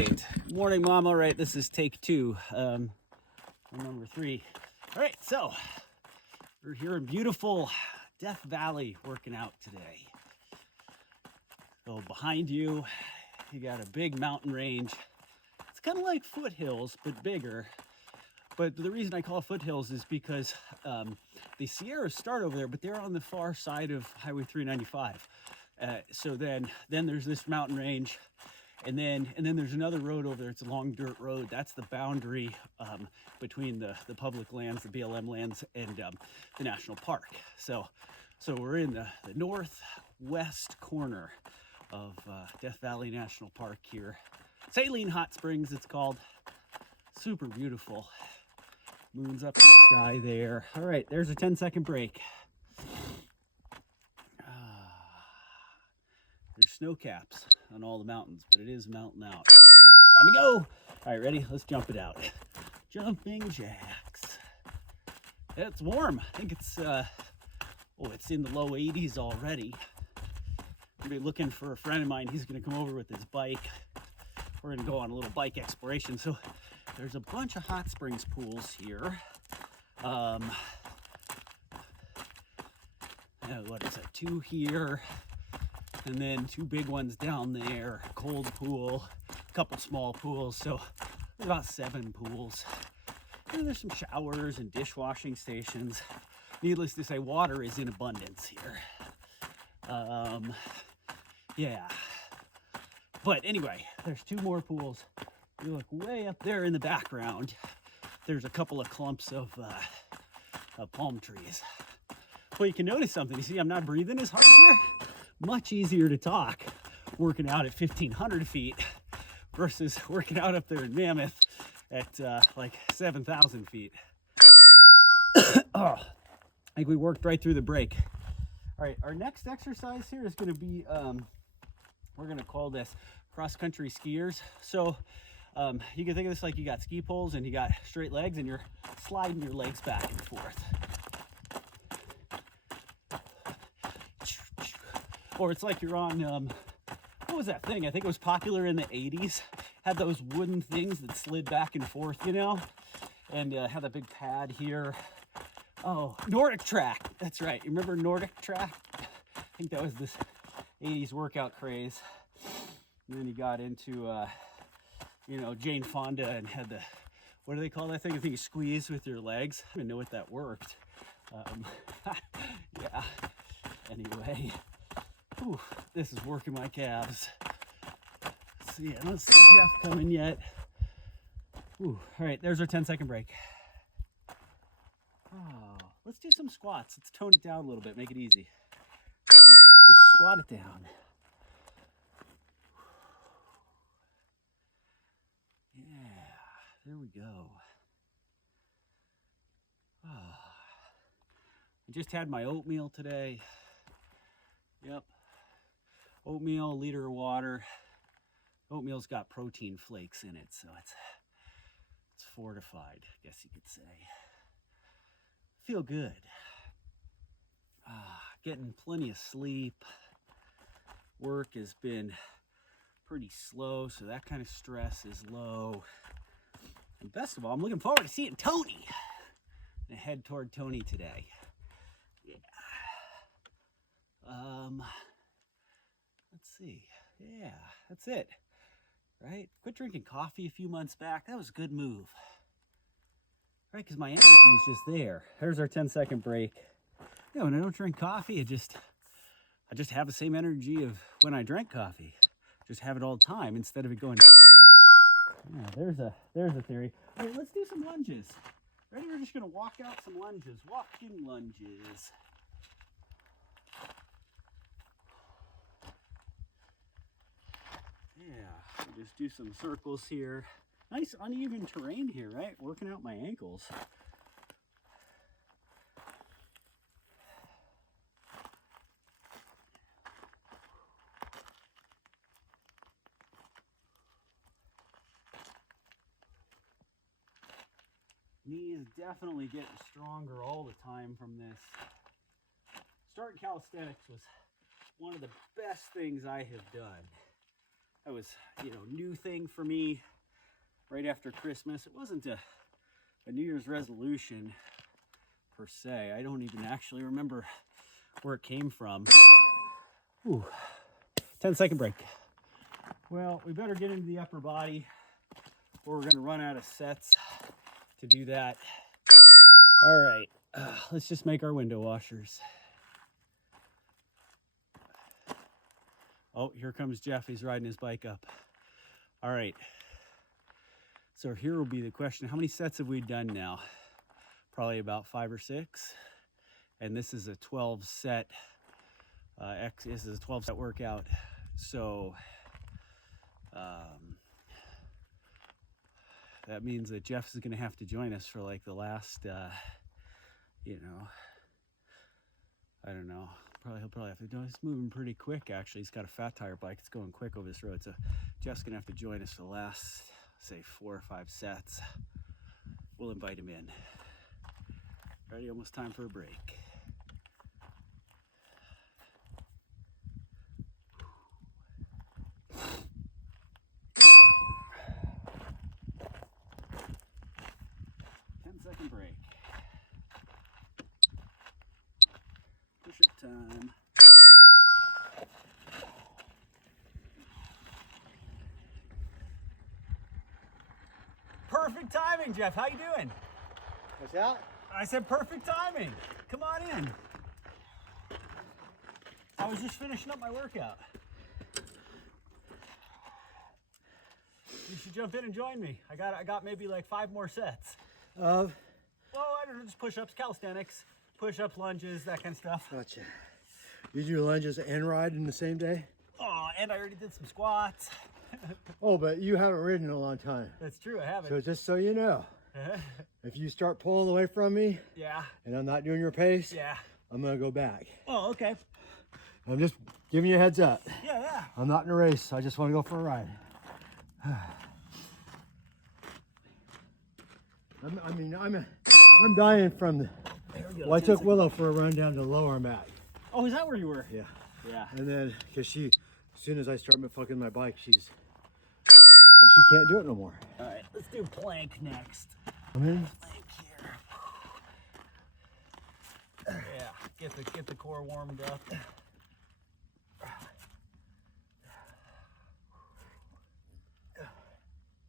right. Morning, Mom. All right, this is take two, number 3. All right, so we're here in beautiful Death Valley working out today. So behind you, you got a big mountain range. It's kind of like foothills, but bigger. But the reason I call it foothills is because the Sierras start over there, but they're on the far side of Highway 395. So then there's this mountain range, and then there's another road over there. It's a long dirt road. That's the boundary between the public lands, the BLM lands, and the national park. So we're in the northwest corner of Death Valley National Park here. Saline Hot Springs, it's called. Super beautiful. Moon's up in the sky there. All right, there's a 10-second break. There's snow caps on all the mountains, but it is mountain out. Time to go. All right, ready? Let's jump it out. Jumping jacks. It's warm. I think it's it's in the low 80s already. I'm gonna be looking for a friend of mine. He's gonna come over with his bike. We're gonna go on a little bike exploration. So there's a bunch of hot springs pools here. What is it? 2 here, and then 2 big ones down there. Cold pool, a couple small pools. So there's about 7 pools. And there's some showers and dishwashing stations. Needless to say, water is in abundance here. Yeah. But anyway, there's 2 more pools. You look way up there in the background. There's a couple of clumps of palm trees. Well, you can notice something. You see, I'm not breathing as hard here. Much easier to talk working out at 1,500 feet versus working out up there in Mammoth at like 7,000 feet. Oh, I think we worked right through the break. All right, our next exercise here is going to be, we're going to call this cross-country skiers. So you can think of this like you got ski poles and you got straight legs and you're sliding your legs back and forth. Or it's like you're on, what was that thing? I think it was popular in the 80s. Had those wooden things that slid back and forth, you know? And had that big pad here. Oh, Nordic Track. That's right. You remember Nordic Track? I think that was this 80s workout craze. And then you got into, Jane Fonda and had the, what do they call that thing? I think you squeeze with your legs. I didn't know what that worked. Yeah. Anyway. Whew, this is working my calves. Let's see, I don't see Jeff coming yet. Whew, all right, there's our 10-second break. Oh, let's do some squats. Let's tone it down a little bit, make it easy. Just squat it down. Yeah, there we go. Oh, I just had my oatmeal today. Yep. Oatmeal, a liter of water. Oatmeal's got protein flakes in it, so it's fortified, I guess you could say. Feel good. Getting plenty of sleep. Work has been pretty slow, so that kind of stress is low. And best of all, I'm looking forward to seeing Tony. I'm gonna head toward Tony today. Yeah. Let's see. Yeah, that's it. Right? Quit drinking coffee a few months back. That was a good move. Right? Because my energy is just there. There's our 10-second break. Yeah, when I don't drink coffee, I just have the same energy of when I drank coffee. Just have it all the time instead of it going down. Yeah, there's a theory. All right, let's do some lunges. Ready? We're just gonna walk out some lunges. Walking lunges. Yeah, just do some circles here. Nice uneven terrain here, right? Working out my ankles. Knees definitely getting stronger all the time from this. Starting calisthenics was one of the best things I have done. that was, you know, new thing for me right after Christmas. It wasn't a New Year's resolution per se. I don't even actually remember where it came from. Ooh, 10-second break. Well, we better get into the upper body or we're gonna run out of sets to do that. All right, let's just make our window washers. Oh, here comes Jeff. He's riding his bike up. All right. So here will be the question. How many sets have we done now? Probably about 5 or 6. And this is a 12 set. This is a 12 set workout. So that means that Jeff is going to have to join us for like the last, you know, I don't know. He'll probably have to do it. It's moving pretty quick, actually. He's got a fat tire bike. It's going quick over this road. So Jeff's going to have to join us for the last, say, 4 or 5 sets. We'll invite him in. Ready? Almost time for a break. Break. Push-up time. Perfect timing, Jeff. How you doing? What's that? I said perfect timing. Come on in. I was just finishing up my workout. You should jump in and join me. I got maybe like 5 more sets. Of? Well, I don't know, just push-ups, calisthenics, push-ups, lunges, that kind of stuff. Gotcha. You do lunges and ride in the same day? Oh, and I already did some squats. Oh, but you haven't ridden in a long time. That's true, I haven't. So just so you know, if you start pulling away from me, yeah, and I'm not doing your pace, yeah, I'm gonna go back. Oh, okay. I'm just giving you a heads up. Yeah, yeah. I'm not in a race. I just want to go for a ride. I'm dying from the. Well, I took Willow for a run down to the lower I'm at. Oh, is that where you were? Yeah. Yeah. And then, because as soon as I start fucking my bike, she can't do it no more. All right, let's do plank next. Come in. Plank here. Yeah, get the core warmed up.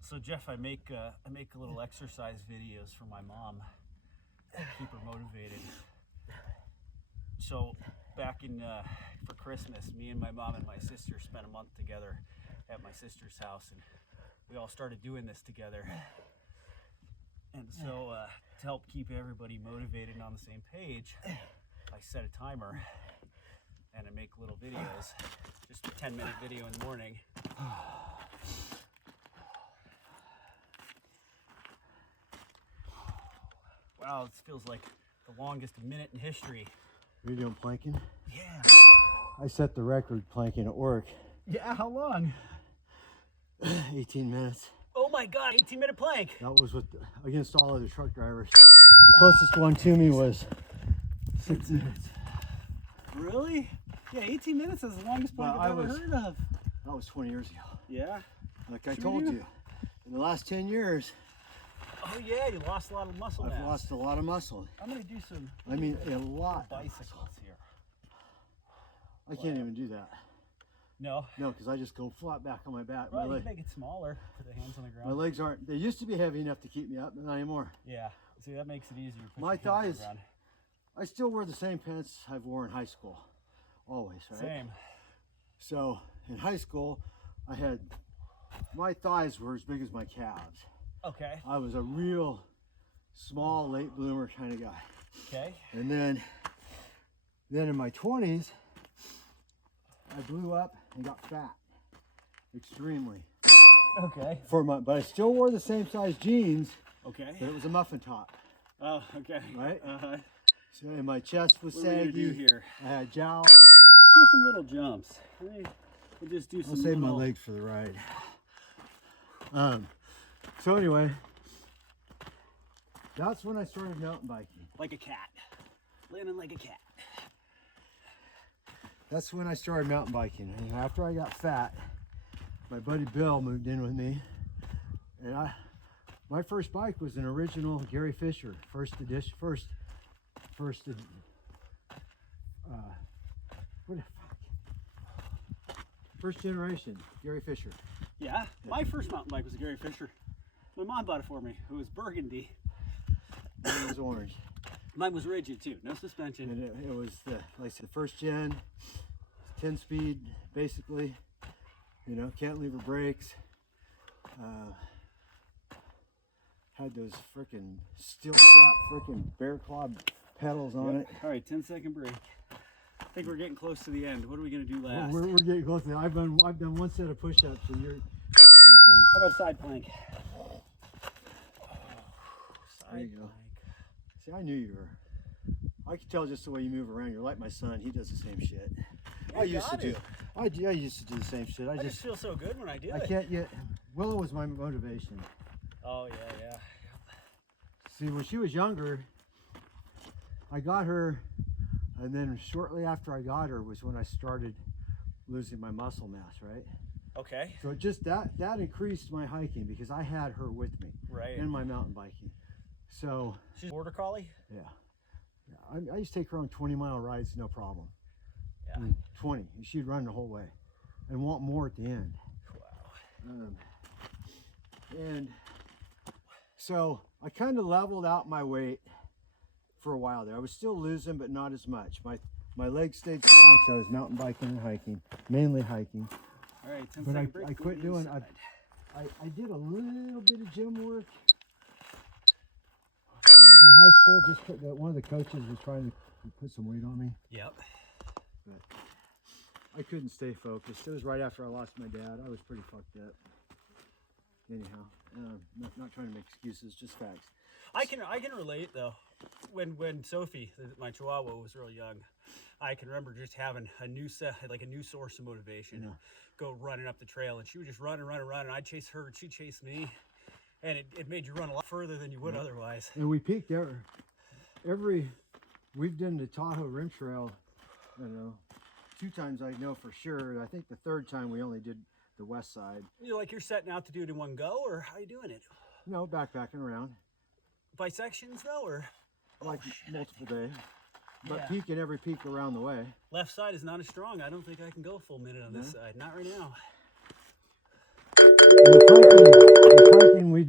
So Jeff, I make little exercise videos for my mom to keep her motivated. So back for Christmas, me and my mom and my sister spent a month together at my sister's house, and we all started doing this together. And so to help keep everybody motivated and on the same page, I set a timer and I make little videos, just a 10-minute video in the morning. Wow, this feels like the longest minute in history. Are you doing planking? Yeah. I set the record planking at work. Yeah, how long? 18 minutes. Oh my God, 18-minute plank. That was against all other truck drivers. The closest one to me was 6 minutes. Really? Yeah, 18 minutes is the longest plank I've ever heard of. That was 20 years ago. Yeah? Like I told you, in the last 10 years, oh yeah, you lost a lot of muscle mass. I've lost a lot of muscle. I'm gonna do some. I mean, a lot. Bicycles here. I can't even do that. No. No, because I just go flat back on my back. Well, you can make it smaller. Put the hands on the ground. My legs aren't. They used to be heavy enough to keep me up, but not anymore. Yeah. See, that makes it easier. My thighs. I still wear the same pants I've worn in high school. Always, right? Same. So in high school, my thighs were as big as my calves. Okay. I was a real small, late bloomer kind of guy. Okay. And then in my 20s, I blew up and got fat, extremely. Okay. But I still wore the same size jeans. Okay. But it was a muffin top. Oh, okay. Right. So, and my chest was saggy. saggy. What are we gonna do here? I had jowls. Let's do some little jumps. We'll just do some. I'll save my legs for the ride. So anyway, that's when I started mountain biking. Like a cat. Landing like a cat. That's when I started mountain biking. And after I got fat, my buddy Bill moved in with me, and my first bike was an original Gary Fisher, first edition, what the fuck? First generation Gary Fisher. Yeah, my first mountain bike was a Gary Fisher. My mom bought it for me. It was burgundy. Mine was orange. Mine was rigid too, no suspension. And it was like I said, first gen, 10 speed, basically. You know, cantilever brakes. Had those freaking steel strap freaking bear claw pedals on it. All right, 10-second break. I think we're getting close to the end. What are we gonna do last? We're getting close. I've done one set of push-ups, and you're How about side plank? There you go. See, I knew you were. I could tell just the way you move around. You're like my son. He does the same shit. Yeah, I used to do the same shit. I just feel so good when I do it. I can't yet. Willow was my motivation. Oh yeah. See, when she was younger, I got her, and then shortly after I got her was when I started losing my muscle mass, right? Okay. So just that increased my hiking because I had her with me. Right. In my mountain biking. So. She's border collie? Yeah. I used to take her on 20-mile rides, no problem. Yeah. 20. She'd run the whole way and want more at the end. Wow. And so I kind of leveled out my weight for a while there. I was still losing, but not as much. My legs stayed strong, so I was mountain biking and hiking, mainly hiking. All right, 10 But second break. I quit doing. I did a little bit of gym work. In high school, just one of the coaches was trying to put some weight on me. Yep. But I couldn't stay focused. It was right after I lost my dad. I was pretty fucked up. Anyhow, not trying to make excuses, just facts. I can relate though. When Sophie, my Chihuahua, was real young, I can remember just having a new source of motivation. Yeah. Go running up the trail, and she would just run, and I'd chase her, and she'd chase me, and it made you run a lot further than you would otherwise. And we peaked there. We've done the Tahoe Rim Trail, I don't know, 2 times I know for sure. I think the 3rd time we only did the west side. You're setting out to do it in one go, or how you doing it? No, backpacking around. By sections though, or? Like multiple days. But Yeah. peaking every peak around the way. Left side is not as strong. I don't think I can go a full minute on this side. Not right now. And the planking we